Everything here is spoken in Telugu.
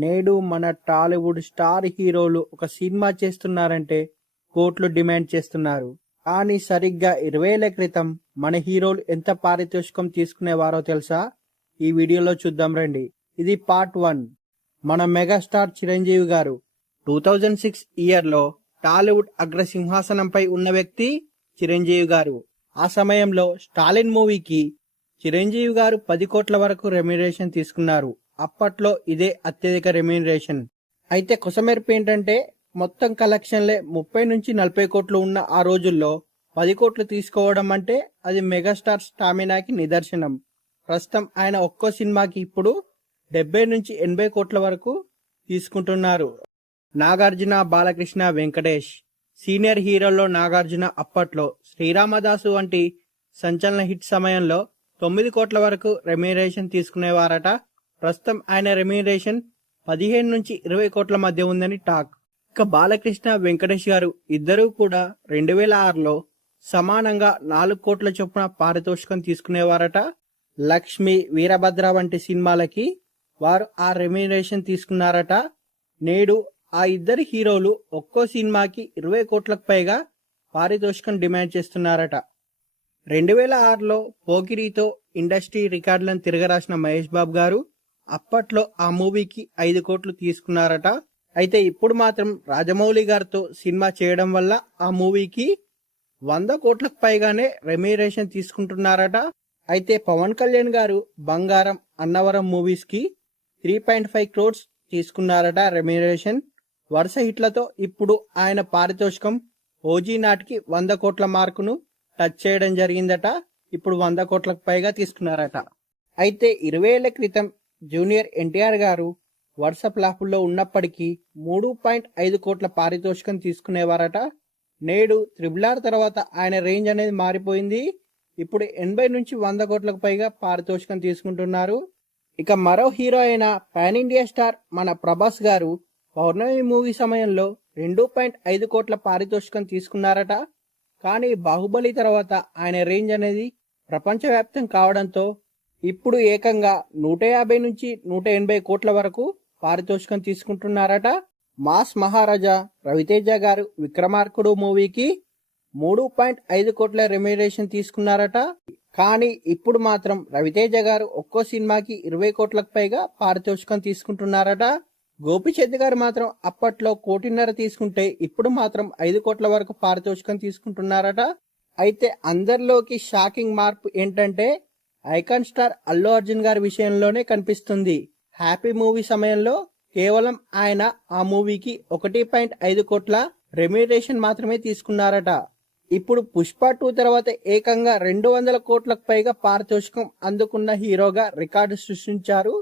నేడు మన టాలీవుడ్ స్టార్ హీరోలు ఒక సినిమా చేస్తున్నారంటే కోట్లు డిమాండ్ చేస్తున్నారు. కానీ సరిగ్గా 20 ఏళ్ల క్రితం మన హీరోలు ఎంత పారితోషికం తీసుకునేవారో తెలుసా? ఈ వీడియోలో చూద్దాం రండి. ఇది పార్ట్ 1. మన మెగాస్టార్ చిరంజీవి గారు 2006 ఇయర్లో టాలీవుడ్ అగ్రసింహాసనంపై ఉన్న వ్యక్తి చిరంజీవి గారు. ఆ సమయంలో స్టాలిన్ మూవీకి చిరంజీవి గారు 10 కోట్ల వరకు రెమ్యునరేషన్ తీసుకున్నారు. అప్పట్లో ఇదే అత్యధిక రెమ్యునరేషన్. అయితే కొసమెరుపు ఏంటంటే మొత్తం కలెక్షన్లే 30 నుంచి 40 కోట్లు ఉన్న ఆ రోజుల్లో 10 కోట్లు తీసుకోవడం అంటే అది మెగాస్టార్ స్టామినాకి నిదర్శనం. ప్రస్తుతం ఆయన ఒక్కో సినిమాకి ఇప్పుడు 70 నుంచి 80 కోట్ల వరకు తీసుకుంటున్నారు. నాగార్జున, బాలకృష్ణ, వెంకటేష్ సీనియర్ హీరోల్లో నాగార్జున అప్పట్లో శ్రీరామదాసు వంటి సంచలన హిట్ సమయంలో 9 కోట్ల వరకు రెమ్యునరేషన్ తీసుకునేవారట. ప్రస్తుతం ఆయన రెమ్యునరేషన్ 15 నుంచి 20 కోట్ల మధ్య ఉందని టాక్. ఇక బాలకృష్ణ, వెంకటేష్ గారు ఇద్దరూ కూడా 2006లో సమానంగా 4 కోట్ల చొప్పున పారితోషికం తీసుకునేవారట. లక్ష్మి, వీరభద్ర వంటి సినిమాలకి వారు ఆ రెమ్యునరేషన్ తీసుకున్నారట. నేడు ఆ ఇద్దరు హీరోలు ఒక్కో సినిమాకి 20 కోట్లకు పైగా పారితోషికం డిమాండ్ చేస్తున్నారట. 2006లో పోకిరితో ఇండస్ట్రీ రికార్డులను తిరగరాసిన మహేష్ బాబు గారు అప్పట్లో ఆ మూవీకి 5 కోట్లు తీసుకున్నారట. అయితే ఇప్పుడు మాత్రం రాజమౌళి గారితో సినిమా చేయడం వల్ల ఆ మూవీకి 100 కోట్లకు పైగానే రెమ్యునరేషన్ తీసుకుంటున్నారట. అయితే పవన్ కళ్యాణ్ గారు బంగారం, అన్నవరం మూవీస్ కి 3.5 crores తీసుకున్నారట రెమ్యునరేషన్. వరుస హిట్లతో ఇప్పుడు ఆయన పారితోషికం ఓజీ నాటికి 100 కోట్ల మార్కును టచ్ చేయడం జరిగిందట. ఇప్పుడు 100 కోట్లకు పైగా తీసుకున్నారట. అయితే 20 ఏళ్ల క్రితం జూనియర్ ఎన్టీఆర్ గారు వరుస ఫ్లాపుల్లో ఉన్నప్పటికీ 3.5 కోట్ల పారితోషికం తీసుకునేవారట. నేడు RRR తర్వాత ఆయన రేంజ్ అనేది మారిపోయింది. ఇప్పుడు 80 నుంచి 100 కోట్లకు పైగా పారితోషికం తీసుకుంటున్నారు. ఇక మరో హీరో అయిన పాన్ ఇండియా స్టార్ మన ప్రభాస్ గారు పౌర్ణమి మూవీ సమయంలో 2.5 కోట్ల పారితోషికం తీసుకున్నారట. కానీ బాహుబలి తర్వాత ఆయన రేంజ్ అనేది ప్రపంచవ్యాప్తం కావడంతో ఇప్పుడు ఏకంగా 150 నుంచి 180 కోట్ల వరకు పారితోషికం తీసుకుంటున్నారట. మాస్ మహారాజా రవితేజ గారు విక్రమార్కుడు మూవీకి 3.5 కోట్ల రెమ్యునరేషన్ తీసుకున్నారట. కానీ ఇప్పుడు మాత్రం రవితేజ గారు ఒక్కో సినిమాకి 20 కోట్లకు పైగా పారితోషికం తీసుకుంటున్నారట. గోపిచంద్ గారు మాత్రం అప్పట్లో 1.5 కోట్లు తీసుకుంటే ఇప్పుడు మాత్రం 5 కోట్ల వరకు పారితోషికం తీసుకుంటున్నారట. అయితే అందరిలోకి షాకింగ్ మార్పు ఏంటంటే ఐకాన్ స్టార్ అల్లు అర్జున్ గారి విషయంలోనే కనిపిస్తుంది. హ్యాపీ మూవీ సమయంలో కేవలం ఆయన ఆ మూవీకి 1.5 కోట్ల రెమ్యునరేషన్ మాత్రమే తీసుకున్నారట. ఇప్పుడు పుష్ప 2 తర్వాత ఏకంగా 200 కోట్లకు పైగా పారితోషికం అందుకున్న హీరోగా రికార్డు సృష్టించారు.